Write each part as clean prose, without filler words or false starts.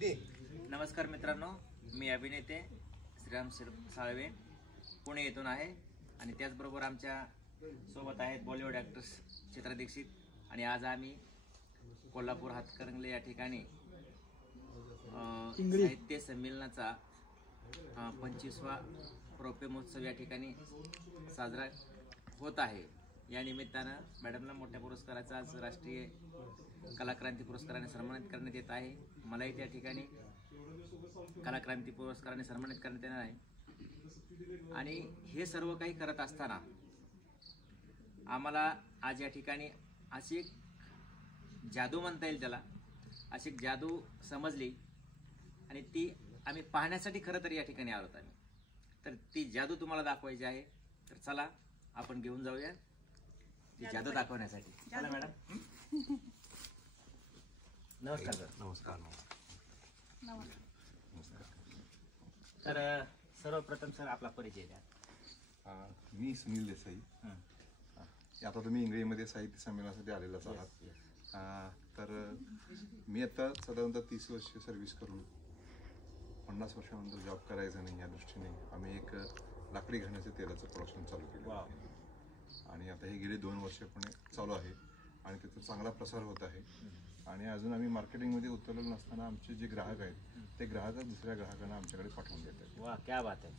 नमस्कार मित्रांनो, मी अभिनेते श्रीराम साळवे पुणे येथून आहे आणि त्याचबरोबर आमच्या सोबत आहेत बॉलिवूड ॲक्ट्रेस चित्रा दीक्षित आणि आज आम्ही कोल्हापूर हातकणंगले या ठिकाणी साहित्य संमेलनाचा 25वा रौप्य महोत्सव या ठिकाणी साजरा होत आहे। या निमित्तानं मॅडमला मोठ्या पुरस्काराचा आज राष्ट्रीय कलाक्रांती पुरस्काराने सन्मानित करण्यात येत आहे। मलाही त्या ठिकाणी कलाक्रांती पुरस्काराने सन्मानित करण्यात येणार आहे आणि हे सर्व काही करत असताना आम्हाला आज या ठिकाणी अशी एक जादू म्हणता येईल त्याला, अशी एक जादू समजली आणि ती आम्ही पाहण्यासाठी खरं तर या ठिकाणी आलो आम्ही। तर ती जादू तुम्हाला दाखवायची आहे, तर चला आपण घेऊन जाऊया ती जादू दाखवण्यासाठी। चला मॅडम। नमस्कार सर। नमस्कार। तर सर्वप्रथम सर आपला परिचय द्या। मी सुनील देसाई। आता तुम्ही इंग्रजीमध्ये साहित्य संमेलनासाठी आलेलाच आहात। तर मी आता साधारणतः 30 वर्ष सर्व्हिस करून 50 वर्षानंतर जॉब करायचा नाही या दृष्टीने आम्ही एक लाकडी घाण्याच्या तेलाचं प्रोडक्शन चालू केलं आणि आता हे गेले 2 वर्षापूर्वी चालू आहे आणि त्याचा चांगला प्रसार होत आहे आणि अजून आम्ही मार्केटिंगमध्ये उतरलेलो नसताना आमचे जे ग्राहक आहेत ते ग्राहक दुसऱ्या ग्राहकांना आमच्याकडे पाठवून देतात। वा, क्या बात आहे।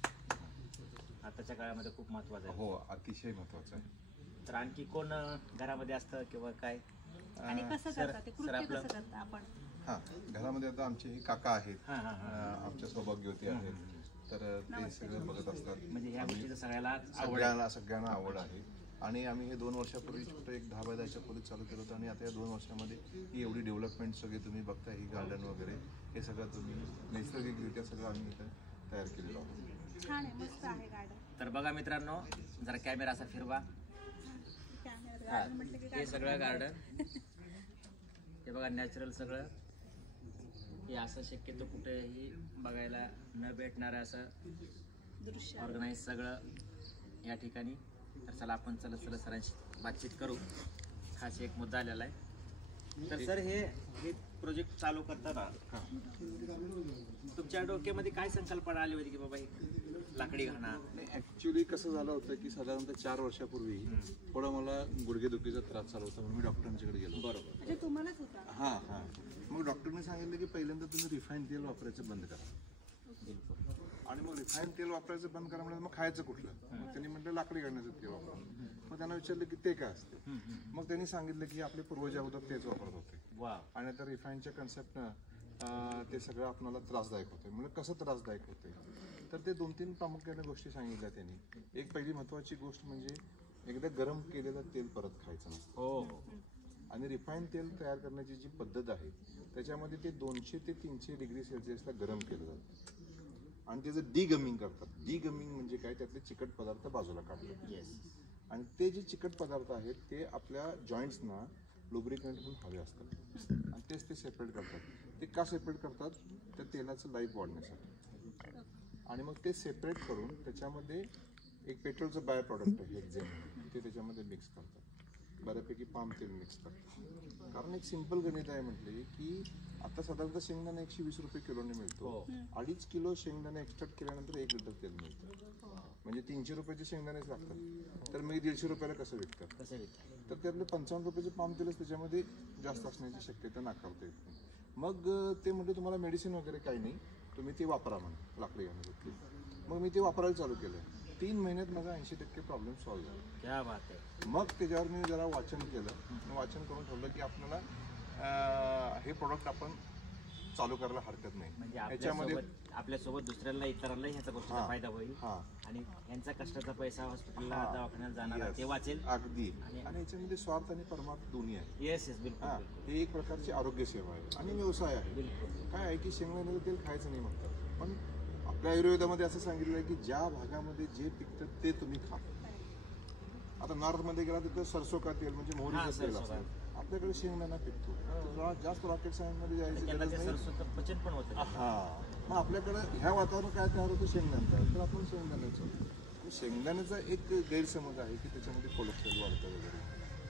आताच्या काळामध्ये खूप महत्त्वाचं आहे। हो, अतिशय महत्त्वाचं आहे। तर आणखी कोण घरामध्ये असतं किंवा काय आणि कसं करतात ते कृत्य कसं करता आपण? घरामध्ये आता आमचे हे काका आहेत, आमच्या सौभाग्यवती आहेत, तर ते सगळं बघत असतात। म्हणजे ह्या गोष्टीचं सगळ्यांना आवड आहे आणि आम्ही हे 2 वर्षापूर्वी छोटं एक 10 बाय 10च्या खोलीत चालू केलं होतं आणि आता या 2 वर्षामध्ये ही एवढी डेव्हलपमेंट सगळी तुम्ही बघता, ही गार्डन वगैरे हे सगळं तुम्ही नैसर्गिकरित्या सगळं आम्ही इथं तयार केलेलं आहोत। छान आहे, मस्त आहे गार्डन। तर बघा मित्रांनो, जरा कॅमेरा असा फिरवा। हे सगळं गार्डन हे बघा, नॅचरल सगळं हे असं शक्यतो कुठेही बघायला न भेटणारं असं दृश्य ऑर्गनाईज सगळं या ठिकाणी। तर चला आपण चला सरांशी बातचीत करू। खास एक मुद्दा आलेला आहे। तर सर हे प्रोजेक्ट चालू करताना तुमच्या डोक्यामध्ये काय संकल्पना आली होती की बाबा हे लाकडी घाणा? ऍक्च्युली कसं झालं होतं की साधारणतः 4 वर्षापूर्वी थोडा मला गुडघेदुखीचा त्रास चालू होता म्हणून मी डॉक्टरांच्याकडे गेलो। बरोबर। म्हणजे तुम्हालाच होता? मग डॉक्टरने सांगितलं की पहिल्यांदा तुम्ही रिफाईन तेल वापरायचं बंद करा। आणि मग रिफाईन तेल वापरायचं बंद करा म्हणजे मग खायचं कुठलं? मग त्यांनी म्हटलं लाकडी घाण्याचं तेल वापरा। मग त्यांना विचारलं की ते काय असते? मग त्यांनी सांगितलं की आपले पूर्वज अगोदर तेच वापरत होते आणि आता रिफाईनच्या कन्सेप्टनं ते सगळं आपल्याला त्रासदायक होते। म्हणजे कसं त्रासदायक होते तर ते 2-3 प्रामुख्याने गोष्टी सांगितल्या त्यांनी। एक पहिली महत्वाची गोष्ट म्हणजे एकदा गरम केलेलं तेल परत खायचं नसतं आणि रिफाईन तेल तयार करण्याची जी पद्धत आहे त्याच्यामध्ये ते 200 ते 300 डिग्री सेल्सिअसला गरम केलं जातं आणि त्याचं डिगमिंग करतात। डिगमिंग म्हणजे काय, त्यातले चिकट पदार्थ बाजूला काढतात आणि ते जे चिकट पदार्थ आहेत ते आपल्या जॉईंट्सना लुब्रिकंट म्हणून हवे असतात आणि तेच ते सेपरेट करतात। ते का सेपरेट करतात? त्या तेलाचं लाईफ वाढण्यासाठी। आणि मग ते सेपरेट करून त्याच्यामध्ये एक पेट्रोलचं बाय प्रॉडक्ट आहे हेक्झेन, ते त्याच्यामध्ये मिक्स करतात। बऱ्यापैकी पाम तेल मिक्स करतात। कारण एक सिंपल गणित आहे म्हटले की आता साधारणतः शेंगदाणा 120 रुपये किलोने मिळतो। 2.5 किलो शेंगदाणे एक्स्ट्रॅक्ट केल्यानंतर 1 लिटर तेल मिळतं। म्हणजे 300 रुपयाचे शेंगदाणेच लागतात, तर मग 150 रुपयाला कसं विकतात? तर त्यातले 55 रुपयाचे पाम तेलच त्याच्यामध्ये जास्त असण्याची शक्यता नाकारता येत नाही। मग ते म्हणजे तुम्हाला मेडिसिन वगैरे काही नाही, तुम्ही ते वापरा म्हणून लाकडी घाण्याचं तेल। मग मी ते वापरायला चालू केलं। 3 महिन्यात माझा 80% प्रॉब्लेम सॉल्व्ह झाला। क्या बात आहे। मग त्याच्यावर मी जरा वाचन केलं, वाचन करून ठरवलं की आपल्याला हे प्रोडक्ट आपण चालू करायला हरकत नाही। म्हणजे आपल्यासोबत दुसऱ्याला इतरांना ह्याचा गोष्टीचा फायदा होईल आणि यांचा कष्टाचा पैसा हॉस्पिटलला दवाखान्यात जाणार ते वाचेल अगदी। आणि याच्यामध्ये स्वार्थ आणि परमार्थ दोन्ही आहे। येस बिलकुल। हे एक प्रकारची आरोग्य सेवा आहे आणि व्यवसाय आहे। काय आहे की शेंगदाण्याचं तेल खायचं नाही म्हणतात, पण आपल्या आयुर्वेदामध्ये असं सांगितलं आहे की ज्या भागामध्ये जे पिकतं ते तुम्ही खा। आता नॉर्थमध्ये गेला तिथं सरसो का तेल म्हणजे मोहरीचं तेल असतं, आपल्याकडे शेंगदाणा पिकतो। जास्त रॉकेट सायन्समध्ये जायचं पचन पण होतं। मग आपल्याकडे ह्या वातावरणात काय तयार होतं? शेंगदाण्याचं। तर आपण शेंगदाण्याचं शेंगदाण्याचा एक गैरसमज आहे की त्याच्यामध्ये कोलेस्ट्रॉल वाढतं वगैरे,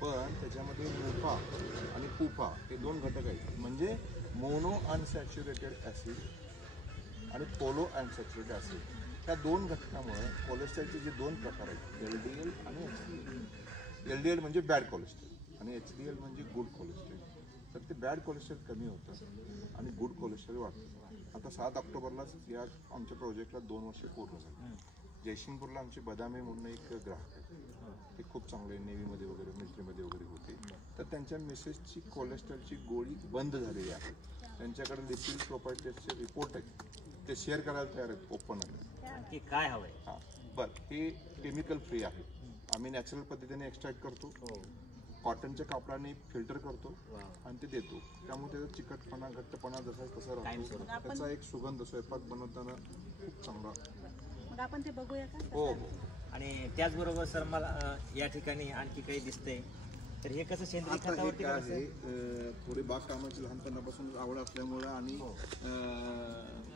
पण त्याच्यामध्ये मोफा आणि पुफा हे 2 घटक आहेत। म्हणजे मोनो अनसॅच्युरेटेड ॲसिड आणि पोलो अनसॅच्युरेटेड ॲसिड, त्या दोन घटकामुळे कोलेस्ट्रॉलचे जे दोन प्रकार आहेत, LDL आणि HDL. LDL म्हणजे बॅड कोलेस्ट्रॉल आणि HDL म्हणजे गुड कोलेस्ट्रॉल. तर ते बॅड कोलेस्ट्रॉल कमी होतं आणि गुड कोलेस्ट्रॉल वाढतं. आता 7 ऑक्टोबरलाच या आमच्या प्रोजेक्टला 2 वर्ष पूर्ण झाली. जयसिंगपूरला आमचे बदामे म्हणून एक ग्राहक आहे, ते खूप चांगले नेव्हीमध्ये वगैरे मिलिटरीमध्ये वगैरे होते. तर त्यांच्या मिसेसची कोलेस्ट्रॉलची गोळी बंद झालेली आहे. त्यांच्याकडे लिपिड प्रॉपर्टीजचे रिपोर्ट आहेत, ते शेअर करायला तयार आहेत ओपन. की काय हवंय? हां बरं, हे केमिकल फ्री आहे. आम्ही नॅचरल पद्धतीने एक्स्ट्रॅक्ट करतो, कॉटनच्या कापडाने फिल्टर करतो आणि ते देतो. त्यामुळे त्याचा चिकटपणा घट्टपणा जसा तसा राहतो. त्याचा एक सुगंध स्वयंपाक बनवताना खूप चांगला. मग आपण ते बघूया का? हो हो. आणि त्याचबरोबर सर मला या ठिकाणी आणखी काही दिसतंय, तर हे कसं सेंद्रिय आता हे खतावरती काय कसं? आहे, थोडी बागकामाची लहानपणापासून आवड असल्यामुळं आणि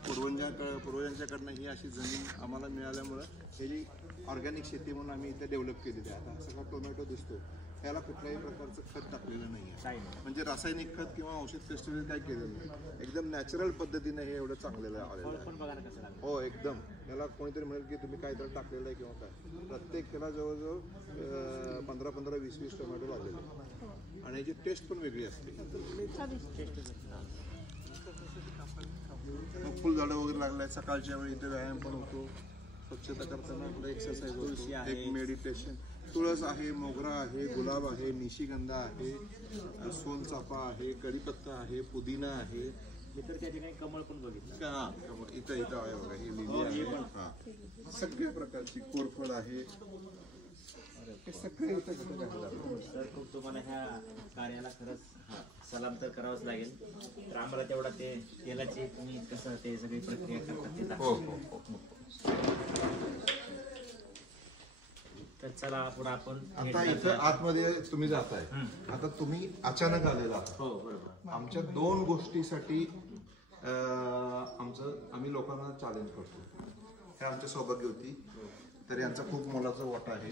पूर्वजांच्याकडनं ही अशी जमीन आम्हाला मिळाल्यामुळं हे जी ऑर्गॅनिक शेती म्हणून आम्ही इथे डेव्हलप केलेली आहे. आता सगळा टोमॅटो दिसतो, त्याला कुठल्याही प्रकारचं खत टाकलेलं नाही आहे, म्हणजे रासायनिक खत किंवा औषध पेस्टिसाइड काय केलेलं नाही. एकदम नॅचरल पद्धतीने हे एवढं चांगलेलं आलेलं आहे. पण बघा ना कसं लागलं. हो एकदम. याला कोणीतरी म्हणेल की तुम्ही काहीतरी टाकलेलं आहे किंवा काय. प्रत्येक त्याला जवळजवळ 15-15, 20-20 टोमॅटो लागलेले आहे आणि याची टेस्ट पण वेगळी असते. मग फुलझाडं वगैरे लागलं आहे. सकाळच्या वेळी इथे व्यायाम पण होतो, स्वच्छता करताना आपला एक्सरसाइज होतो, एक मेडिटेशन. तुळस आहे, मोगरा आहे, गुलाब आहे, निशिगंधा आहे, सोनचाफा आहे, कढीपत्ता आहे, पुदिना आहे. मी तर त्या ठिकाणी कमळ पण बघितलं. हा इथं आहे बघा, ही लिली आहे. हा सगळ्या प्रकारची कोरफड आहे, हे सगळे इथं घटक आहेत. सर खूप तुम्हाला ह्या कार्याला खरंच सलाम तर करावंच लागेल. तर आम्हाला तेवढा ते तेलाची तुम्ही कसं ते सगळी प्रक्रिया करतात ते हो दाखवा. हो हो. तर चला पुढे आपण आता इथं आतमध्ये तुम्ही जाताय. आता तुम्ही अचानक आलेला आहात. हो बरोबर. आमच्या 2 गोष्टीसाठी आम्ही लोकांना चॅलेंज करतो. हे आमच्या सौभाग्यवती, तर यांचा खूप मोलाचा वाटा आहे.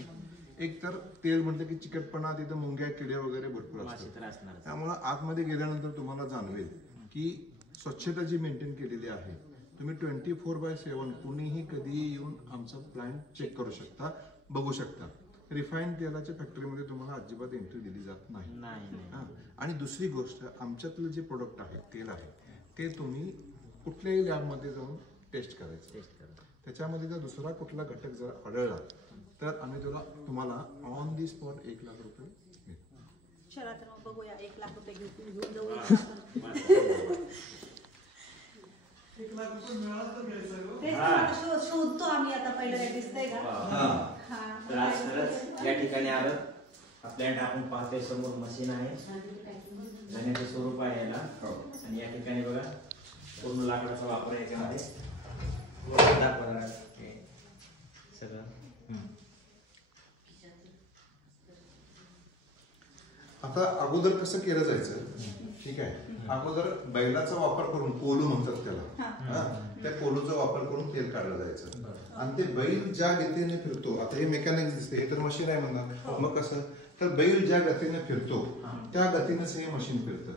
एक तर तेल म्हटलं की चिकटपणा, तिथं मुंग्या किडे वगैरे भरपूर असतात. त्यामुळं आतमध्ये गेल्यानंतर तुम्हाला जाणवेल की स्वच्छता जी मेंटेन केलेली आहे. तुम्ही 24/7 कुणीही कधीही येऊन आमचा प्लांट चेक करू शकता, बघू शकता. रिफाईंड तेलाच्या फॅक्टरीमध्ये तुम्हाला अजिबात एंट्री दिली जात नाही. आणि दुसरी गोष्ट, आमच्यातलं जे प्रोडक्ट आहे, तेल आहे, ते तुम्ही कुठल्याही लॅबमध्ये जाऊन टेस्ट करायचं. त्याच्यामध्ये जर दुसरा कुठला घटक जर आढळला तर आम्ही तुम्हाला ऑन दी स्पॉट 1 लाख रुपये मिळतो. चला तर मग बघूया, 1 लाख रुपये घेऊन जाऊ. शोधतो आम्ही आता. पहिलं काही दिसतंय का? तर आज खरंच या ठिकाणी आलं. आपल्याला आपण पाहतोय समोर मशीन आहे, धन्याचं स्वरूप आहे याला. आणि या ठिकाणी बघा पूर्ण लाकडाचा वापर याच्यामध्ये सगळं. आता अगोदर कसं केलं जायचं, ठीक आहे. अगोदर बैलाचा वापर करून, पोलू म्हणतात त्याला, त्या पोलूचा वापर करून तेल काढलं जायचं. आणि ते बैल ज्या गतीने फिरतो, आता हे मेकॅनिक दिसते, हे तर मशीन आहे म्हणा. मग कसं, तर बैल ज्या गतीने फिरतो त्या गतीनेच हे मशीन फिरतं.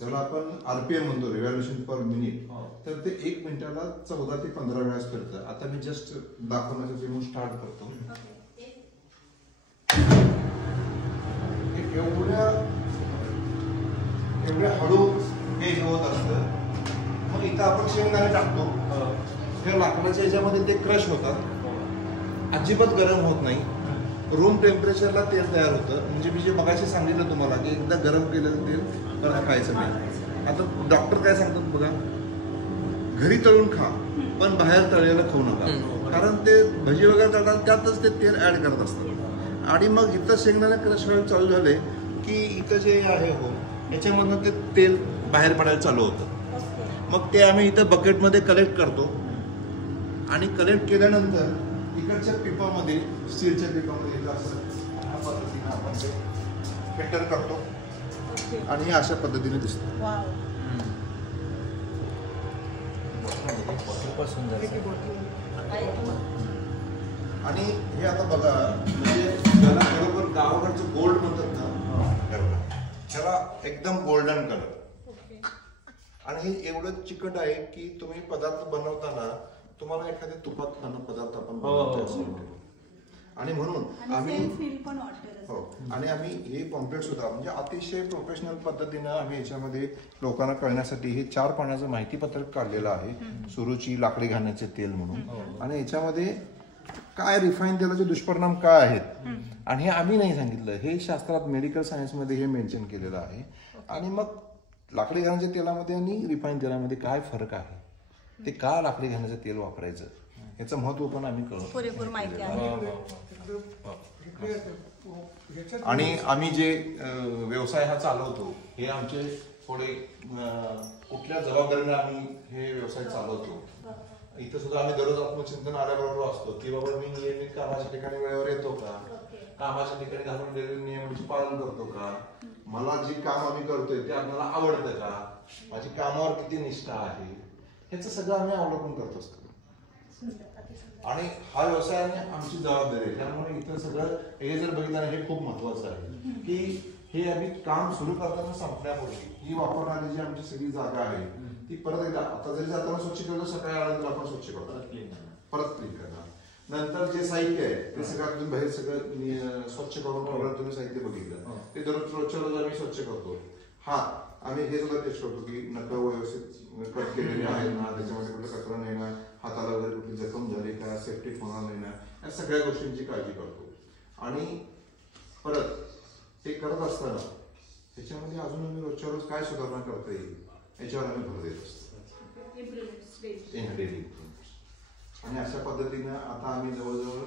त्याला आपण RPM म्हणतो, रिव्हॉल्युशन पर मिनिट. तर ते 1 मिनिटाला 14 ते 15 वेळास फिरतं. आता मी जस्ट दाखवण्यासाठी मी स्टार्ट करतो. एवढ्या हळू हे होत असतं. मग इथं आपण शेंगदाणे टाकतो, त्या लाकडाच्या याच्यामध्ये ते क्रश होतात, अजिबात गरम होत नाही. रूम टेम्परेचरला तेल तयार होतं. म्हणजे मी जे मगाशी सांगितलं तुम्हाला की एकदा गरम केलेलं तेल परत खायचं नाही. आता डॉक्टर काय सांगतात बघा, घरी तळून खा पण बाहेर तळलेलं खाऊ नका, कारण ते भजी वगैरे तळतात त्यातच ते तेल ऍड करत असतात. आणि मग इथं शेंगदाणे क्रश व्हायला चालू झाले की इथं जे आहे हो याच्यामधनं ते तेल बाहेर पडायला चालू होतं. मग ते आम्ही इथं बकेटमध्ये कलेक्ट करतो आणि कलेक्ट केल्यानंतर इकडच्या पिपामध्ये, स्टीलच्या पिपामध्ये असं ह्या पद्धतीने आपण ते फिल्टर करतो आणि हे अशा पद्धतीने दिसतं. आणि हे आता बघा, म्हणजे ज्याला बरोबर गावाकडचं गोल्ड म्हणतात ना, ह्याला एकदम गोल्डन कलर. आणि हे एवढं चिकट आहे की तुम्ही पदार्थ बनवताना तुम्हाला एखाद्या तुपात खाणं पदार्थ आपण बनवतो असं वाटेल. आणि म्हणून आम्ही फील पण वाटतं. हो आणि आम्ही हे पॉम्पलेट सुद्धा म्हणजे अतिशय प्रोफेशनल पद्धतीनं आम्ही याच्यामध्ये लोकांना कळण्यासाठी हे 4 पानाचं माहितीपत्रक काढलेलं आहे. सुरुची लाकडी घाण्याचे तेल म्हणून. आणि याच्यामध्ये काय रिफाईन तेलाचे दुष्परिणाम काय आहेत आणि हे आम्ही नाही सांगितलं, हे शास्त्रात मेडिकल सायन्समध्ये हे मेन्शन केलेलं आहे. आणि मग लाकडी घाण्याच्या तेलामध्ये आणि रिफाईन तेलामध्ये काय फरक आहे, ते का लाकडी घाण्याचं तेल वापरायचं याचं महत्व पण आम्ही पुरेपूर माहिती आहे. आणि आम्ही जे व्यवसाय हा चालवतो हे आमचे थोडे कुठल्या जबाबदारीने आम्ही हे व्यवसाय चालवतो. इथं सुद्धा आम्ही दररोज आत्मचिंतन आल्याबरोबर असतो की बाबा मी नियमित कामाच्या ठिकाणी वेळेवर येतो का, कामाच्या ठिकाणी घालून दिलेल्या नियमांचे पालन करतो का, मला जे काम आम्ही करतोय ते आपल्याला आवडतं का, माझी कामावर किती निष्ठा आहे, ह्याचं सगळं आम्ही अवलंबून करत असतो. आणि हा व्यवसायाने आमची जबाबदारी आहे. त्यामुळे इथं सगळं हे जर बघितलं हे खूप महत्वाचं आहे की हे आम्ही काम सुरू करताना संपण्यापूर्वी ही वापरणारी जी आमची सगळी जागा आहे ती परत एकदा आता जरी जाताना स्वच्छ केलं, सकाळी आल्यानंतर आपण स्वच्छ करतो, परत क्लीन करणार. नंतर जे साहित्य आहे ते सगळं तुम्ही बाहेर सगळं स्वच्छ करून ठेवलं. तुम्ही साहित्य बघितलं ते दररोज रोजच्या रोज आम्ही स्वच्छ करतो. आम्ही हे सुद्धा टेस्ट करतो की नखं व्यवस्थित कट केलेले आहेत ना, त्याच्यामध्ये कुठे कचरा नाही ना, हाताला वगैरे कुठली जखम झाली का, सेफ्टिक होणार नाही ना, या सगळ्या गोष्टींची काळजी करतो. आणि परत ते करत असताना त्याच्यामध्ये अजून आम्ही रोजच्या रोज काय सुधारणा करता येईल याच्यावर आम्ही भर देत असतो डेली. आणि अशा पद्धतीनं आता आम्ही जवळजवळ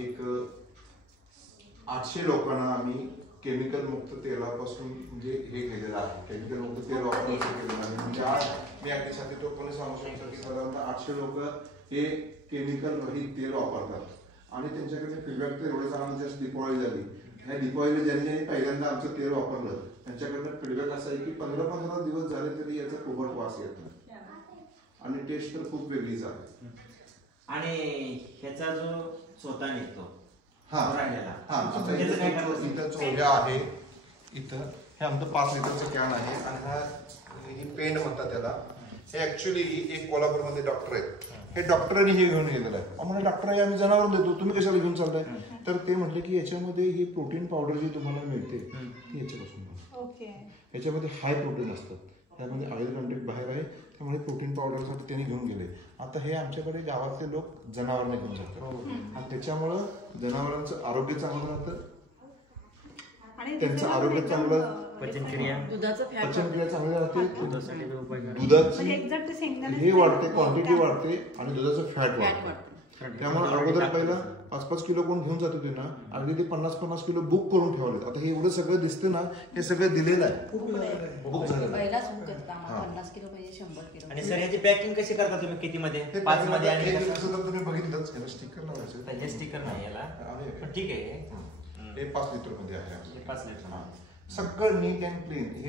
एक 800 लोकांना आम्ही केमिकल मुक्त तेलापासून म्हणजे हे केलेलं आहे, केमिकल मुक्त तेल वापरून केलेलं आहे. म्हणजे आज मी अगदी तो कोणी सांगू शकतो की साधारणतः 800 लोक हे केमिकल रहित तेल वापरतात आणि त्यांच्याकडे फीडबॅक तर एवढं चांगलं जस्ट दिपावळी झाली. ह्या दिपावलीला ज्यांनी पहिल्यांदा आमचं तेल वापरलं त्यांच्याकडनं फीडबॅक असा आहे की 15-15 दिवस झाले तरी याचा कोबट वास येत नाही आणि टेस्ट तर खूप वेगळीच आहे. आणि ह्याचा जो स्वतः निघतो इथं चोऱ्या आहे, इथं हे आमचं 5 लिटरचं कॅन आहे आणि ही पेंट म्हणतात त्याला. हे ऍक्च्युली एक कोल्हापूरमध्ये डॉक्टर आहेत, हे डॉक्टरांनी हे घेऊन गेलेलं आहे. आम्हाला डॉक्टर आहे आम्ही जनावर देतो, तुम्ही कशाला घेऊन चालताय, तर ते म्हटले की याच्यामध्ये ही प्रोटीन पावडर जी तुम्हाला मिळते ती याच्यापासून याच्यामध्ये हाय प्रोटीन असतात, त्यामध्ये ऑइल कंटेंट बाहेर आहे, त्यामुळे प्रोटीन पावडरसाठी त्यांनी घेऊन गेले. आता हे आमच्याकडे गावातले लोक जनावरांना घेऊन जातात आणि त्याच्यामुळं जनावरांचं आरोग्य चांगलं राहतं, त्यांचं आरोग्य चांगलं, पचनक्रिया चांगली राहते, दुधाची हे वाढते, क्वांटिटी वाढते आणि दुधाचं फॅट वाढतं. त्यामुळे अगोदर पहिला 5-5 किलो कोण घेऊन जात होते ना, अगदी ते 50-50 किलो बुक करून ठेवले. आता हे एवढं सगळं दिसतं ना, हे सगळं दिलेलं आहे, बुक झालेलं आहे. आणि सर याची पॅकिंग कशी करता तुम्ही, किती मध्ये, 5 मध्ये? आणि तुम्ही बघितलंच याला स्टिकर लावायचं, हे स्टिकर नाही याला, ठीक आहे. हे 5 लिटर मध्ये आहे, 5 लिटर सगळं नीट अँड क्लीन. हे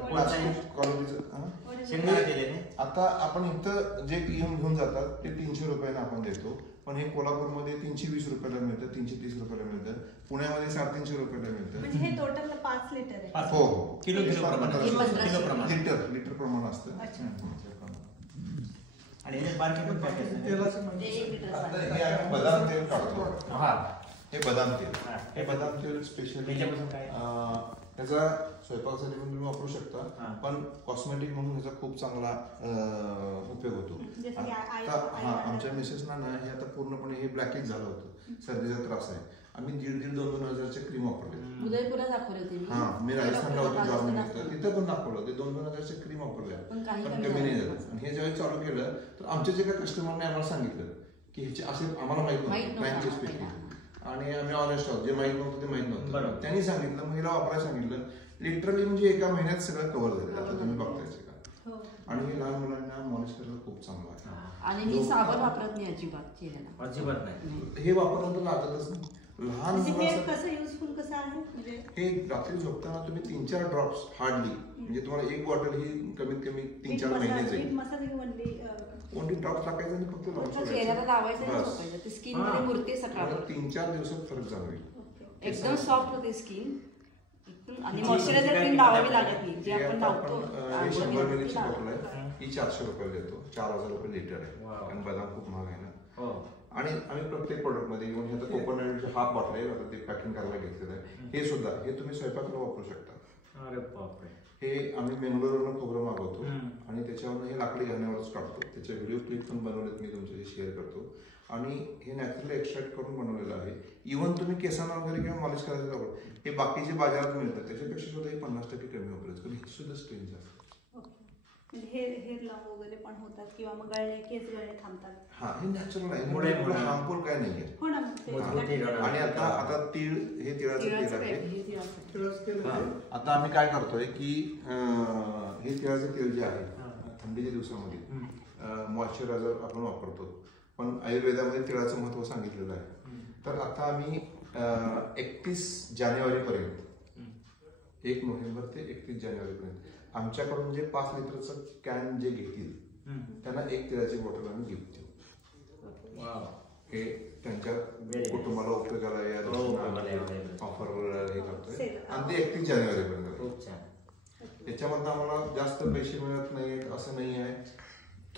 प्लास्टिक क्वालिटीचं. आता आपण इथं जे घेऊन जातात ते 300 रुपयाला आपण देतो, पण हे कोल्हापूरमध्ये 320 रुपयाला मिळतं, 330 रुपयाला मिळतं, पुण्यामध्ये 350 रुपयाला मिळतं. म्हणजे हे टोटल 5 लिटर आहे. हो, किलो प्रमाण, लिटर प्रमाण असतं. आणि हे बारके पण पॅकेज बदाम तेल काढतो. हे बदाम तेल, हे बदाम तेल स्पेशली त्याचा स्वयंपाकासाठी पण तुम्ही वापरू शकता, पण कॉस्मेटिक म्हणून ह्याचा खूप चांगला उपयोग होतो. आता आमच्या मिसेसना ना हे आता पूर्णपणे हे ब्लॅकेज झालं होतं, सर्दीचा त्रास आहे. आम्ही 1,500-2,000 हजारचे क्रीम वापरले. मी राजस्थानला होतो जॉब निमित्त, तिथं पण दाखवलं ते 2,000 हजारचे क्रीम वापरल्या, पण कमी नाही झालं. आणि हे ज्यावेळी चालू केलं तर आमच्या जे काही कस्टमरने आम्हाला सांगितलं की ह्याचे असे आम्हाला माहित नव्हतं, आणि आम्ही ऑनेस्ट आहोत, जे माहित नव्हतं ते माहित नव्हतं, त्यांनी सांगितलं, महिला वापरायला सांगितलं. लिटरली म्हणजे एका महिन्यात सगळं कव्हर झालं. आता तुम्ही बघताय का, आणि हे लहान मुलांना मॉलिश करायला खूप चांगलं आहे. आणि मी साबण वापरत नाही अजिबात नाही, हे वापरलं तर लागतच नाही. लहान मुलांसाठी हे रात्री झोपताना तुम्ही 3-4 ड्रॉप्स हार्डली, म्हणजे तुम्हाला एक बॉटल ही कमीत कमी 3-4 महिने जाईल. ओनली ड्रॉप्स टाकायचं आणि फक्त 3-4 दिवसात फरक जाणवेल. एकदम सॉफ्ट होते स्किन, आणि मॉइश्चरायझर क्रीम लावावी लागत नाही जे हे आपण आता लावतो हे 100 मिलीची बॉटल आहे, ही 400 रुपयाला देतो, 4000 रुपये लिटर आहे. Wow. आणि बदाम खूप महाग आहे ना. हो आणि आम्ही प्रत्येक प्रोडक्ट मध्ये इव्हन हे आता कोकोनटची हाफ बॉटल आहे, आता ते पॅकिंग करायला घेतलेलं आहे. हे सुद्धा हे तुम्ही स्वयंपाकाला वापरू शकता. अरे बापरे. हे आम्ही बेंगलोरवरून खोबरं मागवतो आणि त्याच्यावरून हे लाकडी घालण्यावरच काढतो. त्याचे व्हिडिओ क्लिप पण बनवलेत, मी तुमच्याशी शेअर करतो. आणि हे नॅचरली एक्स्ट्रॅक्ट करून बनवलेलं आहे. इव्हन तुम्ही केसांना वगैरे किंवा मॉलिश करायचं लागलं, हे बाकीचे बाजारात मिळतात त्याच्यापेक्षा सुद्धा हे 50% कमी वापरायचं, कारण हे सुद्धा स्ट्रेंज आहे. हेअर लॉंग वगैरे पण होतात किंवा मग गळणे केस गळणे थांबतात. हा, हे नॅचरल आहे, मुळे हार्मफुल काय नाहीये. हो ना मग ते मजबूत गाठी- आहे. आणि आता तीळ, हे तिळाचं तिळाचं तेल आहे. तेल, हे तिळाचं तेल. हा. आता आम्ही काय करतोय की हे तिळाचं तेल जे आहे थंडीच्या दिवसामध्ये मॉइश्चरायझर आपण वापरतो, पण आयुर्वेदामध्ये तिळाचं महत्व सांगितलेलं आहे. तर आता आम्ही 31 जानेवारीपर्यंत 1 नोव्हेंबर ते 31 जानेवारीपर्यंत आमच्याकडून जे 5 लिटरचं कॅन जे घेतील त्यांना एक तिळाची बॉटल आम्ही गिफ्ट देऊ. वाव. हे त्यांच्या कुटुंबाला उपयोगाला या ऑफर हे करतोय आणि ते 31 जानेवारीपर्यंत. खूप छान. याच्यामधनं आम्हाला जास्त पैसे मिळत नाहीत असं नाही आहे,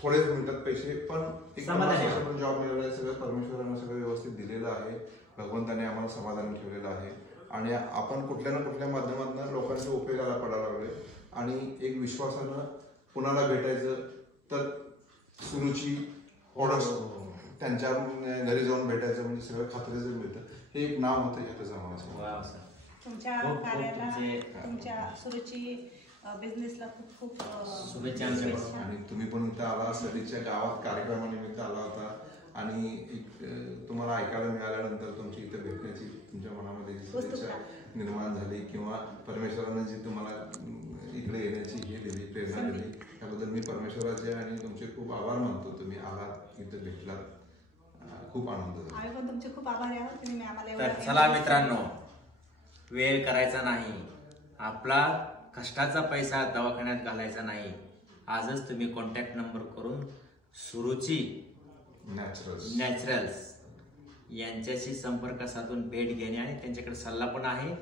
थोडेच मिळतात पैसे, पण एक समाधानी आहे. जॉब मिळाला आहे, सगळं परमेश्वरानं सगळं व्यवस्थित दिलेलं आहे, भगवंताने आम्हाला समाधान ठेवलेलं आहे. आणि आपण कुठल्या ना कुठल्या माध्यमातून लोकांच्या उपयोगाला पडायला लागले. आणि एक विश्वासानं कुणाला भेटायचं तर सुरुची त्यांच्या घरी जाऊन भेटायचं, म्हणजे सगळं खात्रीचं मिळतं. हे एक नाव होतं ह्या जमान्याचं. Wow sir. तुमच्या खूप कार्याला तुमचे- तुमच्या सुरुची बिझनेसला खूप खूप शुभेच्छा आमच्याकडून. शुभेच्छा. आणि तुम्ही पण इथं आला, सध्याच्या गावात कार्यक्रमानिमित्त आला होता आणि एक तुम्हाला ऐकायला मिळाल्यानंतर तुमची इथं भेटण्याची तुमच्या मनामध्ये जी सदिच्छा निर्माण झाली किंवा परमेश्वरानं जी तुम्हाला इकडे येण्याची हे दिली, प्रेरणा दिली, त्याबद्दल मी परमेश्वराचे आणि तुमचे खूप आभार मानतो. तुम्ही आलात, इथं भेटलात, खूप आनंद झाला. आम्ही पण तुमचे खूप आभारी आहोत, तुम्ही आम्हाला तर एवढं चला मित्रांनो, वेळ करायचा नाही, आपला कष्टाचा पैसा दवाखान्यात घालायचा नाही. आजच तुम्ही कॉन्टॅक्ट नंबर करून सुरुची नॅचरल्स यांच्याशी संपर्क साधून भेट घेणे आणि त्यांच्याकडे सल्ला पण आहे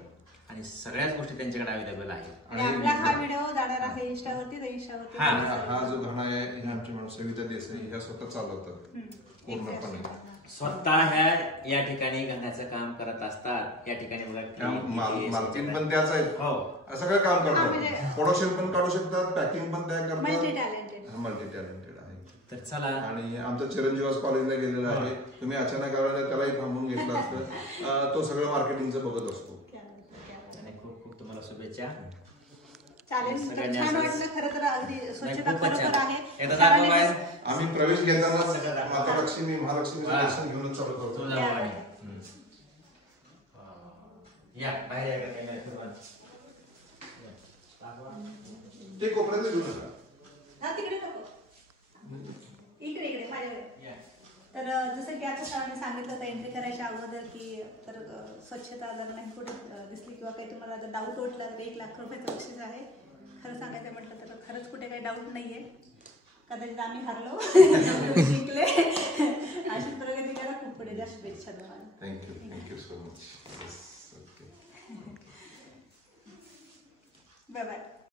आणि सगळ्याच गोष्टी त्यांच्याकडे अवेलेबल आहे. आणि आपला हा व्हिडिओ जाणार आहे इंस्टावरती, तर इंस्टावरती हा. हा जो गाणं आहे हे आमची म्हणून सविता देसाई ह्या स्वतः चालवतात पूर्णपणे. स्वतः ह्या या ठिकाणी गाण्याचं काम करत असतात. या ठिकाणी मार्केटिंग पण त्याच आहे, हो, सगळं काम हा, करतात. म्हणजे- प्रोडक्शन पण काढू शकतात, पॅकिंग पण तयार मल्टी करतात, टॅलेंटेड. मल्टी टॅलेंटेड आहे. तर चला. आणि आमचा चिरंजीव आज कॉलेजला गेलेला आहे, तुम्ही अचानक आला त्यालाही थांबून घेतला असतं. तो सगळं मार्केटिंगचं बघत असतो. आणि खूप खूप तुम्हाला शुभेच्छा. चालेल, सगळ्यांनी छान असंच- वाटलं खरं तर, अगदी स्वच्छता खूपच खरोखर छान. आहे. एकदा दाखवा सर्वांनी बाहेर. आम्ही प्रवेश घेताना सगळं दाखवा. माता लक्ष्मी, महालक्ष्मीचं वा. दर्शन घेऊनच चालू करतो. तुळजाभवानी. या बाहेर या का कॅमेरा फिरवा. ते कोपऱ्यात घेऊ नका. हा, तिकडे नको. इकडे इकडे माझ्याकडे. या. तर जसं की आता सरांनी सांगितलं होतं एंट्री करायच्या अगोदर की तर स्वच्छता जर नाही कुठे दिसली किंवा काही तुम्हाला जर डाऊट उठला तर 1 लाख रुपयाचं बक्षीस आहे. खरं सांगायचं म्हटलं तर खरंच कुठे काही डाऊट नाहीये. कदाचित आम्ही हरलो जिंकले. अशी प्रगती करा, खूप पुढे जा. शुभेच्छा तुम्हाला. Thank you so much. Bye bye.